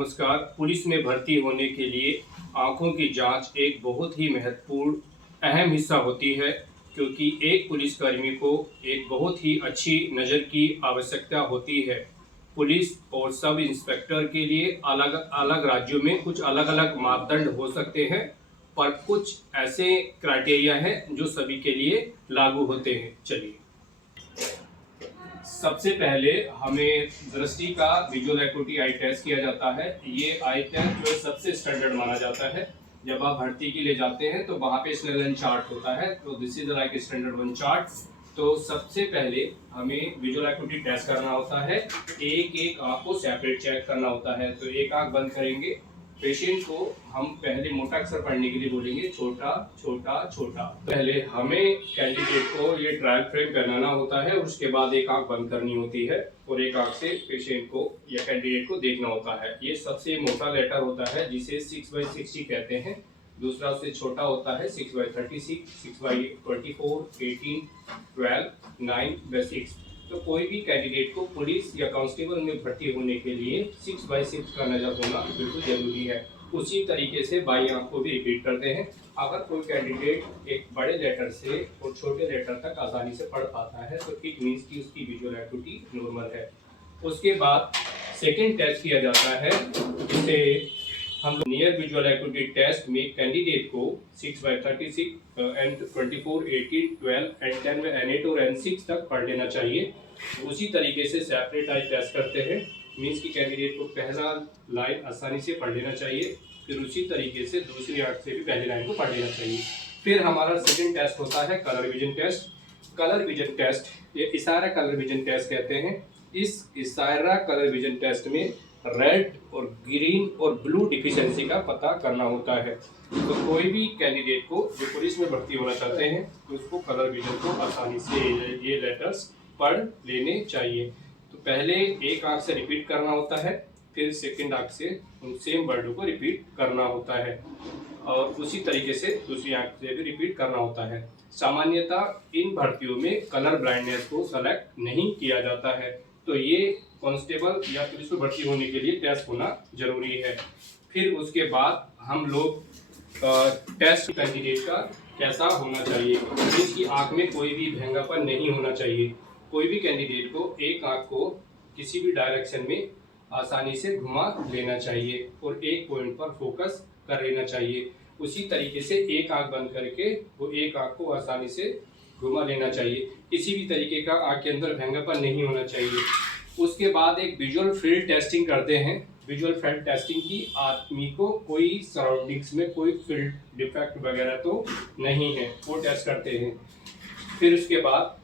नमस्कार। पुलिस में भर्ती होने के लिए आंखों की जांच एक बहुत ही महत्वपूर्ण अहम हिस्सा होती है, क्योंकि एक पुलिसकर्मी को एक बहुत ही अच्छी नज़र की आवश्यकता होती है। पुलिस और सब इंस्पेक्टर के लिए अलग अलग राज्यों में कुछ अलग अलग मापदंड हो सकते हैं, पर कुछ ऐसे क्राइटेरिया हैं जो सभी के लिए लागू होते हैं। चलिए, सबसे पहले हमें दृष्टि का विजुअल एकुटी आई टेस्ट किया जाता है। ये आई टेस्ट जो सबसे स्टैंडर्ड माना जाता है। जब आप भर्ती के लिए जाते हैं तो वहाँ पे स्नेलन चार्ट होता है, तो this is like standard one chart. तो सबसे पहले हमें विजुअल एकुटी टेस्ट करना होता है। एक एक आँख को सेपरेट चेक करना होता है। तो एक आँख बंद करेंगे, पेशेंट को हम पहले मोटा अक्षर पढ़ने के लिए बोलेंगे, छोटा छोटा छोटा। पहले हमें कैंडिडेट को ये ट्रायल फ्रेम पहनाना होता है, उसके बाद एक आंख बंद करनी होती है और एक आंख से पेशेंट को या कैंडिडेट को देखना होता है। ये सबसे मोटा लेटर होता है जिसे 6/60 कहते हैं। दूसरा उससे छोटा होता है 6/36, 6/24, 18, 12, 9/6। तो कोई भी कैंडिडेट को पुलिस या कांस्टेबल में भर्ती होने के लिए 6/6 का नजर होना बिल्कुल जरूरी है। उसी तरीके से बाई आंख को भी रिपीट करते हैं। अगर कोई कैंडिडेट एक बड़े लेटर से और छोटे लेटर तक आसानी से पढ़ पाता है तो इट मीन्स कि उसकी विजुअल एकुटी नॉर्मल है। उसके बाद सेकेंड टेस्ट किया जाता है, जिसे हम नियर विजुअल एकुटी टेस्ट में कैंडिडेट को 6/36 एंड 24, 18, 12 एंड 10 में N8 और N6 तक पढ़ लेना चाहिए। उसी तरीके से सेपरेट आई टेस्ट करते हैं, मीन्स कि कैंडिडेट को पहला लाइन आसानी से पढ़ लेना चाहिए, फिर उसी तरीके से दूसरी आंख से भी पहली लाइन को पढ़ लेना चाहिए। फिर हमारा सेकेंड टेस्ट होता है colour vision test. Colour vision test ये इशारा कलर विजन टेस्ट कहते हैं। इस इशारा कलर विजन टेस्ट में रेड और ग्रीन और ब्लू डिफिशिएंसी का पता करना होता है। तो कोई भी कैंडिडेट को जो पुलिस में भर्ती होना चाहते हैं तो उसको कलर विजन को आसानी से ये लेटर्स पढ़ लेने चाहिए। तो पहले एक आंख से रिपीट करना होता है, फिर सेकंड आंख से उन सेम वर्ड को रिपीट करना होता है और उसी तरीके से दूसरी आंख से भी रिपीट करना होता है। सामान्यतः इन भर्तियों में कलर ब्लाइंडनेस को सेलेक्ट नहीं किया जाता है, तो ये कांस्टेबल या पुलिस में भर्ती होने के लिए टेस्ट होना जरूरी है। फिर उसके बाद हम लोग टेस्ट कैंडिडेट का कैसा होना चाहिए, इसकी आंख में कोई भी भेंगापन नहीं होना चाहिए। कोई भी कैंडिडेट को एक आंख को किसी भी डायरेक्शन में आसानी से घुमा लेना चाहिए और एक पॉइंट पर फोकस कर लेना चाहिए। उसी तरीके से एक आंख बंद करके वो एक आंख को आसानी से घुमा लेना चाहिए। किसी भी तरीके का आंख के अंदर भेंगापन नहीं होना चाहिए। उसके बाद एक विजुअल फील्ड टेस्टिंग करते हैं। विजुअल फील्ड टेस्टिंग की आदमी को कोई सराउंडिंग्स में कोई फील्ड डिफेक्ट वगैरह तो नहीं है, वो टेस्ट करते हैं। फिर उसके बाद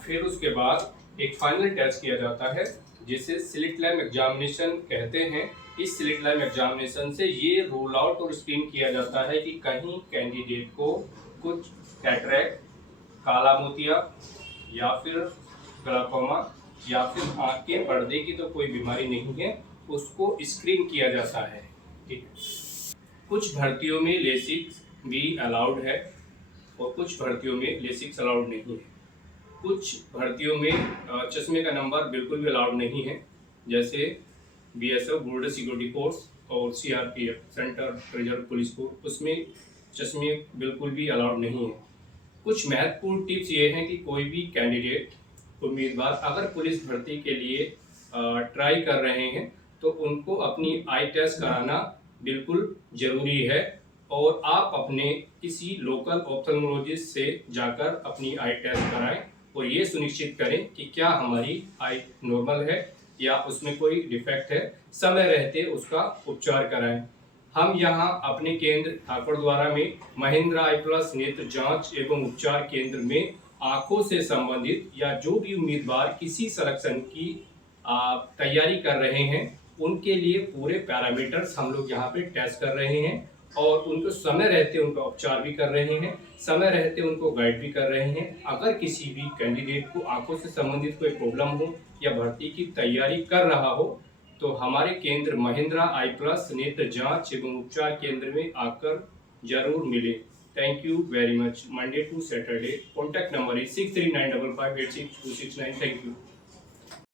फिर उसके बाद एक फाइनल टेस्ट किया जाता है जिसे स्लिट लैम्प एग्जामिनेशन कहते हैं। इस स्लिट लैम्प एग्जामिनेशन से ये रूल आउट और स्क्रीन किया जाता है कि कहीं कैंडिडेट को कुछ कैटरैक्ट, काला मोतिया या फिर ग्लाकोमा या फिर आँख के पर्दे की तो कोई बीमारी नहीं है, उसको स्क्रीन किया जाता है। ठीक, कुछ भर्तियों में लेसिक्स भी अलाउड है और कुछ भर्तियों में लेसिक्स अलाउड नहीं है। कुछ भर्तियों में चश्मे का नंबर बिल्कुल भी अलाउड नहीं है, जैसे BSF बॉर्डर सिक्योरिटी फोर्स और CRPF central reserve police force, उसमें चश्मे बिल्कुल भी अलाउड नहीं है। कुछ महत्वपूर्ण टिप्स ये हैं कि कोई भी कैंडिडेट उम्मीदवार अगर पुलिस भर्ती के लिए ट्राई कर रहे हैं तो उनको अपनी आई टेस्ट कराना बिल्कुल ज़रूरी है और आप अपने किसी लोकल ऑप्थेल्मोलॉजिस्ट से जाकर अपनी आई टेस्ट कराएं और ये सुनिश्चित करें कि क्या हमारी आई नॉर्मल है या उसमें कोई डिफेक्ट है। समय रहते उसका उपचार कराएं। हम यहाँ अपने केंद्र ठाकुरद्वारा में महिंद्रा आई प्लस नेत्र जांच एवं उपचार केंद्र में आंखों से संबंधित या जो भी उम्मीदवार किसी सिलेक्शन की तैयारी कर रहे हैं उनके लिए पूरे पैरामीटर्स हम लोग यहाँ पे टेस्ट कर रहे हैं और उनको समय रहते उनका उपचार भी कर रहे हैं, समय रहते उनको गाइड भी कर रहे हैं। अगर किसी भी कैंडिडेट को आंखों से संबंधित कोई प्रॉब्लम हो या भर्ती की तैयारी कर रहा हो तो हमारे केंद्र महिंद्रा आई प्लस नेत्र जांच एवं उपचार केंद्र में आकर जरूर मिले। Thank you very much. Monday to Saturday. Contact number is 6395586269। Thank you.